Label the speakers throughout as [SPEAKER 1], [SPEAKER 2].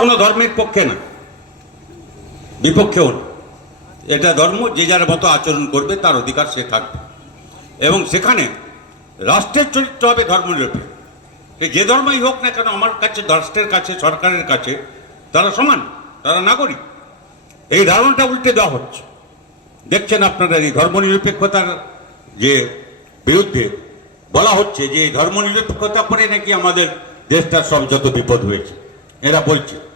[SPEAKER 1] কোনো ধর্মের পক্ষে না। বিপক্ষেও না। এটা ধর্ম, যে যার মতো আচরণ করবে, তার অধিকার সে থাকবে। এবং সেখানে রাষ্ট্রের চরিত্র হবে ধর্মনিরপেক্ষ। যে ধর্মই হোক না কেন, আমার কাছে, রাষ্ট্রের কাছে, সরকারের কাছে, তারা সমান, তারা নাগরিক। এই ধারণাটা উল্টে দেওয়া হচ্ছে। দেখছেন আপনারা এই ধর্মনিরপেক্ষতার যে বিরুদ্ধে বলা হচ্ছে যে এই ধর্মনিরপেক্ষতা করে নাকি আমাদের দেশটার সব যত বিপদ হয়েছে। এরা বলছে।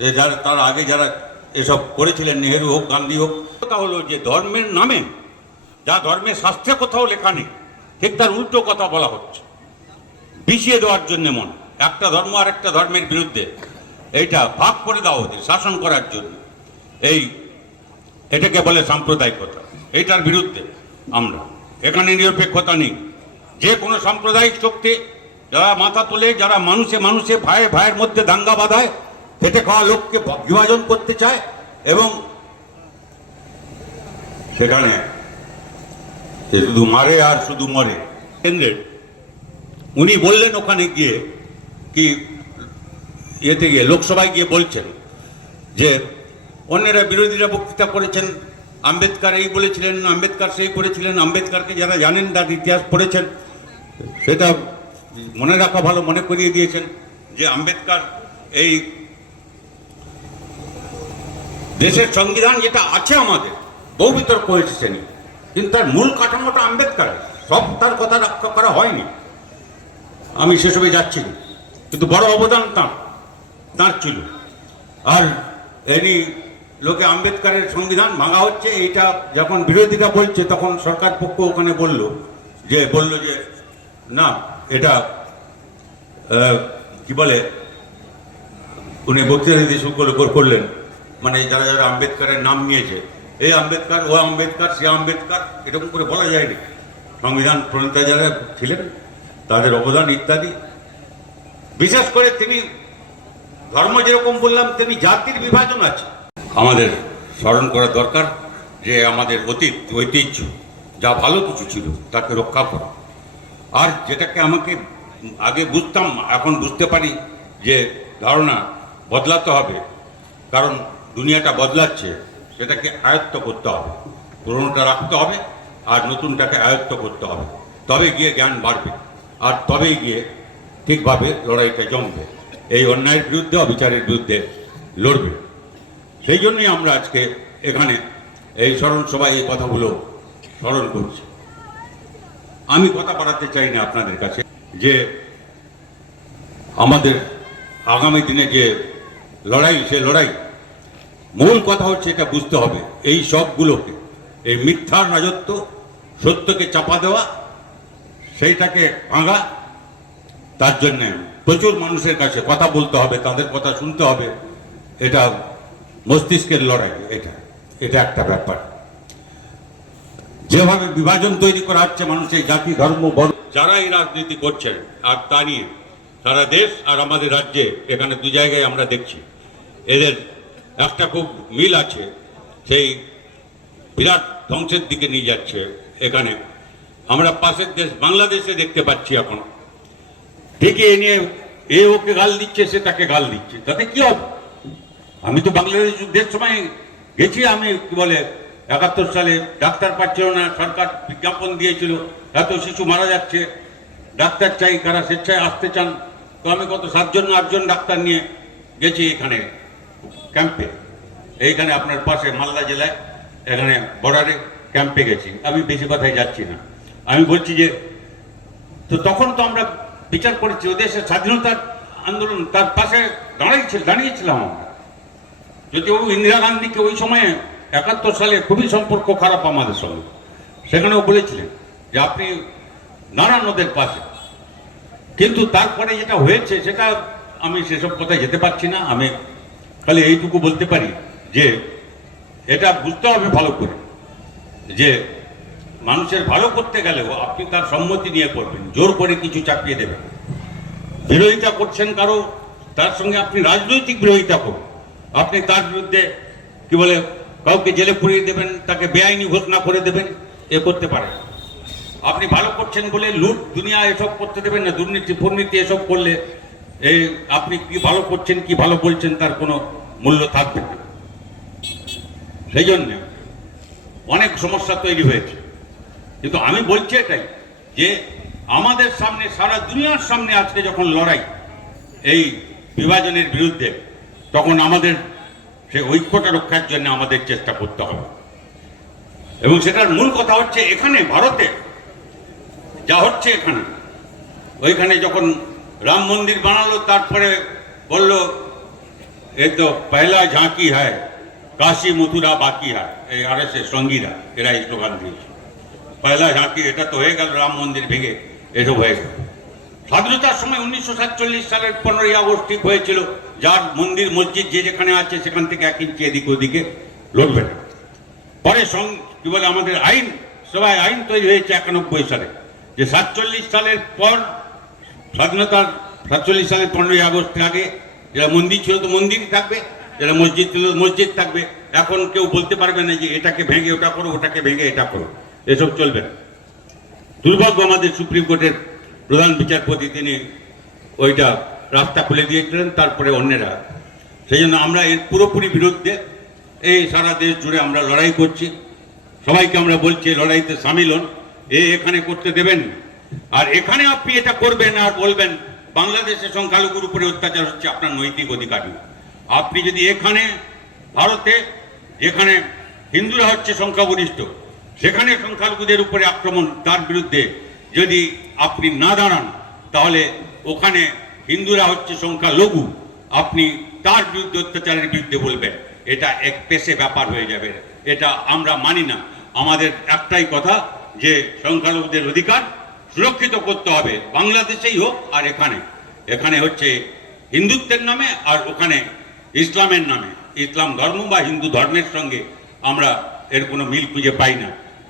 [SPEAKER 1] যারা, তার আগে যারা এসব করেছিলেন, নেহেরু হোক, গান্ধী হোক, কথা হলো যে ধর্মের নামে, যা ধর্মের শাস্ত্রে কোথাও লেখা নেই, ঠিক তার উল্টো কথা বলা হচ্ছে। বিষিয়ে দেওয়ার জন্য মন, একটা ধর্ম আর একটা ধর্মের বিরুদ্ধে। এইটা ভাগ করে দেওয়া ওদের, শাসন করার জন্য। এই, এটাকে বলে সাম্প্রদায়িকতা। এইটার বিরুদ্ধে আমরা, এখানে নিরপেক্ষতা নেই। যে কোনো সাম্প্রদায়িক শক্তি, যারা মাথা তোলে, যারা মানুষে মানুষে ভাইয়ে ভাইয়ের মধ্যে দাঙ্গা বাঁধায় খেটে খাওয়া লোককে বিভাজন করতে চায় এবং সেখানে সে শুধু মারে আর শুধু মরে। কেন্দ্রের। উনি বললেন ওখানে গিয়ে কি ইয়েতে গিয়ে, লোকসভায় গিয়ে বলছেন যে, অন্যেরা বিরোধীরা বক্তৃতা করেছেন, আম্বেদকর এই বলেছিলেন, আম্বেদকার সেই করেছিলেন, আম্বেদকরকে যারা জানেন তার ইতিহাস পড়েছেন, সেটা মনে রাখা ভালো, মনে করিয়ে দিয়েছেন যে, আম্বেদকার এই দেশের সংবিধান যেটা আছে আমাদের, বহু বিতর্ক হয়েছে সে নিয়ে। কিন্তু তার মূল কাঠামোটা আম্বেদকর সব তার কথা রক্ষা করা হয়নি আমি সেসবে যাচ্ছি না। কিন্তু বড় অবদান তাঁর তাঁর ছিল আর এনি লোকে আম্বেদকারের সংবিধান ভাঙা হচ্ছে, এইটা যখন বিরোধীরা বলছে, তখন সরকার পক্ষ ওখানে বলল যে বলল যে, না, এটা কি বলে, উনি বক্তৃতা দিতে শুরু করলেন মানে যারা যারা আম্বেদকারের নাম নিয়েছে এই আম্বেদকর, ও আম্বেদকর, সে আম্বেদকর, এরকম করে বলা যায়নি। সংবিধান প্রণেতা যারা ছিলেন, তাদের অবদান ইত্যাদি। বিশেষ করে তিনি ধর্ম যেরকম বললাম, তেমনি জাতির বিভাজন আছে। আমাদের স্মরণ করা দরকার যে আমাদের অতীত, ঐতিহ্য, যা ভালো কিছু ছিল, তাকে রক্ষা করা। আর যেটাকে আমাকে আগে বুঝতাম, এখন বুঝতে পারি যে ধারণা বদলাতে হবে, কারণ দুনিয়াটা বদলাচ্ছে, সেটাকে আয়ত্ত করতে হবে। পুরনোটা রাখতে হবে, আর নতুনটাকে আয়ত্ত করতে হবে। তবে গিয়ে জ্ঞান বাড়বে, আর তবেই গিয়ে ঠিকভাবে লড়াইটা জমবে। এই অন্যায়ের বিরুদ্ধে, অবিচারের বিরুদ্ধে লড়বে। সেই জন্যই আমরা আজকে এখানে এই স্মরণ সভায় এই কথাগুলো স্মরণ করছি। আমি কথা বাড়াতে চাই না আপনাদের কাছে, যে আমাদের আগামী দিনে যে লড়াই, সে লড়াই মূল কথা হচ্ছে এটা বুঝতে হবে, এই সবগুলোকে, এই মিথ্যার রাজত্ব, সত্যকে চাপা দেওয়া, সেইটাকে ভাঙা, তার জন্যে প্রচুর মানুষের কাছে কথা বলতে হবে, তাদের কথা শুনতে হবে, এটা মস্তিষ্কের লড়াই, এটা এটা একটা ব্যাপার। যেভাবে বিভাজন তৈরি করা হচ্ছে মানুষের জাতি, ধর্ম, বর্ণ, যারা এই রাজনীতি করছেন, আর তা নিয়ে সারা দেশ আর আমাদের রাজ্যে, এখানে দু জায়গায় আমরা দেখছি, এদের একটা খুব মিল আছে, সেই বিরাট ধ্বংসের দিকে নিয়ে যাচ্ছে এখানে। আমরা পাশের দেশ বাংলাদেশে দেখতে পাচ্ছি এখন। ঠিকই এ নিয়ে, এ ওকে গাল দিচ্ছে, সে তাকে গাল দিচ্ছে। তাতে কি হবে? আমি তো বাংলাদেশ যুদ্ধের সময় গেছি, আমি কি বলে, একাত্তর সালে ডাক্তার পাচ্ছিল না, সরকার বিজ্ঞাপন দিয়েছিল, এত শিশু মারা যাচ্ছে। ডাক্তার চাই, কারা স্বেচ্ছায় আসতে চান? তো আমি কত সাতজন, আটজন ডাক্তার নিয়ে গেছি এখানে। ক্যাম্পে। এইখানে আপনার পাশে মালদা জেলায়, এখানে বর্ডারে ক্যাম্পে গেছি। আমি বেশি কথায় যাচ্ছি না। আমি বলছি যে, তো তখন তো আমরা বিচার করেছি, ও দেশের স্বাধীনতার আন্দোলন, তার পাশে দাঁড়িয়েছিল দাঁড়িয়েছিলাম আমরা। যদিও ইন্দিরা গান্ধীকে ওই সময়ে একাত্তর সালে খুবই সম্পর্ক খারাপ আমাদের সঙ্গে। সেখানেও বলেছিলেন যে, আপনি নানান ওদের পাশে। কিন্তু তারপরে যেটা হয়েছে, সেটা আমি সেসব কথায় যেতে পারছি না। আমি খালি এইটুকু বলতে পারি যে এটা বুঝতে হবে ভালো করে যে মানুষের ভালো করতে গেলেও আপনি তার সম্মতি নিয়ে করবেন, জোর করে কিছু চাপিয়ে দেবেন। বিরোধিতা করছেন কারও, তার সঙ্গে আপনি রাজনৈতিক বিরোধিতা করুন। আপনি তার বিরুদ্ধে কি বলে, কাউকে জেলে পুড়িয়ে দেবেন, তাকে বেআইনি ঘোষণা করে দেবেন, এ করতে পারেন। আপনি ভালো করছেন বলে লুট, দুনিয়া এসব করতে দেবেন না, দুর্নীতি, ফুর্নীতি এসব করলে এই আপনি কি ভালো করছেন, কি ভালো বলছেন, তার কোনো মূল্য থাকবে। সেই জন্যে অনেক সমস্যা তৈরি হয়েছে। কিন্তু আমি বলছি এটাই যে আমাদের সামনে, সারা দুনিয়ার সামনে আজকে যখন লড়াই, এই বিভাজনের বিরুদ্ধে, তখন আমাদের সে ঐক্যটা রক্ষার জন্য আমাদের চেষ্টা করতে হবে। এবং সেটার মূল কথা হচ্ছে এখানে, ভারতে, যা হচ্ছে এখানে। ওইখানে যখন রাম মন্দির বানালো, তারপরে বলল এ তো পয়লা ঝাঁকি হয় কাশী মথুরা বাকি হয় এই আর এস সঙ্গীরা এরা এই স্লোগান দিয়েছে পয়লা ঝাঁকি এটা তো হয়ে গেল রাম মন্দির ভেঙে এসব হয়ে গেল স্বাধীনতার সময় উনিশশো সাতচল্লিশ সালের পনেরোই আগস্ট ঠিক হয়েছিল যার মন্দির মসজিদ যে যেখানে আছে সেখান থেকে এক ইঞ্চি এদিক ওদিকে লড়বে না পরে সং কি বলে আমাদের আইন সবাই আইন তৈরি হয়েছে একানব্বই সালে যে সাতচল্লিশ সালের পর স্বাধীনতার সাতচল্লিশ সালের পনেরোই আগস্টের আগে যারা মন্দির ছিল তো মন্দিরই থাকবে, যারা মসজিদ ছিল মসজিদ থাকবে। এখন কেউ বলতে পারবে না যে এটাকে ভেঙে ওটা করো, ওটাকে ভেঙে এটা করো। এসব চলবে না। দুর্ভাগ্য আমাদের সুপ্রিম কোর্টের প্রধান বিচারপতি তিনি ওইটা রাস্তা খুলে দিয়েছিলেন, তারপরে অন্যেরা। সেই জন্য আমরা এর পুরোপুরি বিরুদ্ধে এই সারা দেশ জুড়ে আমরা লড়াই করছি। সবাইকে আমরা বলছি লড়াইতে সামিল হন। এ এখানে করতে দেবেন। আর এখানে আপনি এটা করবেন আর বলবেন। বাংলাদেশের সংখ্যালঘুর উপরে অত্যাচার হচ্ছে আপনার নৈতিক অধিকার। আপনি যদি এখানে, ভারতে, যেখানে হিন্দুরা হচ্ছে সংখ্যাগরিষ্ঠ, সেখানে সংখ্যালঘুদের উপরে আক্রমণ, তার বিরুদ্ধে যদি আপনি না দাঁড়ান, তাহলে ওখানে হিন্দুরা হচ্ছে সংখ্যালঘু, আপনি তার বিরুদ্ধে অত্যাচারের বিরুদ্ধে বলবেন। এটা এক পেশে ব্যাপার হয়ে যাবে। এটা আমরা মানি না। আমাদের একটাই কথা যে সংখ্যালঘুদের অধিকার সুরক্ষিত করতে হবে, বাংলাদেশেই হোক আর এখানে। এখানে হচ্ছে হিন্দুত্বের নামে আর ওখানে ইসলামের নামে। ইসলাম ধর্ম বা হিন্দু ধর্মের সঙ্গে আমরা এর কোনো মিল খুঁজে পাই না।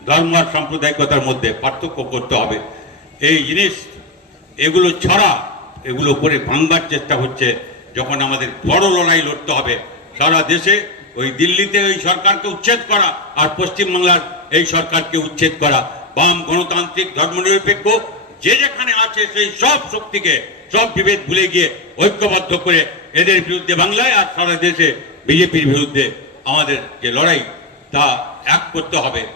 [SPEAKER 1] ধর্ম আর সাম্প্রদায়িকতার মধ্যে পার্থক্য করতে হবে। এই জিনিস, এগুলো ছাড়া এগুলো করে ভাঙবার চেষ্টা হচ্ছে যখন আমাদের বড় লড়াই লড়তে হবে। সারা দেশে ওই দিল্লিতে ওই সরকারকে উচ্ছেদ করা আর পশ্চিমবাংলার এই সরকারকে উচ্ছেদ করা বাম গণতান্ত্রিক ধর্মনিরপেক্ষ, যে যেখানে আছে সেই সব শক্তিকে, সব বিভেদ ভুলে গিয়ে ঐক্যবদ্ধ করে এদের বিরুদ্ধে বাংলায় আর সারা দেশে বিজেপির বিরুদ্ধে আমাদের যে লড়াই, তা এক করতে হবে।